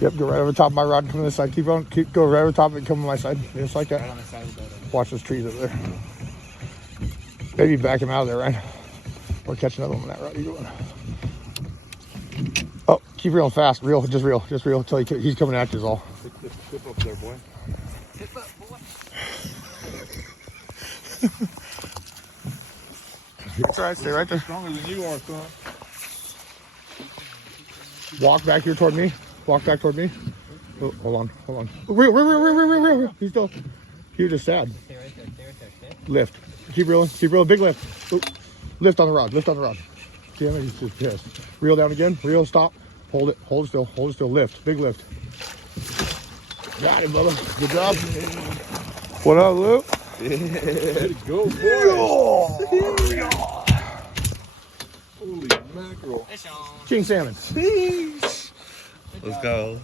Yep, go right over the top of my rod, come to this side. Keep on, go right over the top of it, come on my side. Just like that. Right on the side of the boat. Watch those trees over there. Maybe back him out of there, right? Or catch another one with that rod. You doing? Oh, keep reeling fast. Reel, just reel until he's coming at you is all. Tip up there, boy. Tip up, boy. That's right, stay right there. Stronger than you are, son. Walk back here toward me. Walk back toward me. Oh, hold on. Reel. He's still. He was just sad. Stay right there, stay. Lift. Keep reeling. Big lift. Ooh. Lift on the rod. Damn it, he's just pissed. Reel down again. Reel, stop. Hold it still. Lift. Big lift. Got him, Bubba. Good job. What up, Luke? Yeah. Go, boy. Holy mackerel. Hey, Sean. King salmon. Let's go.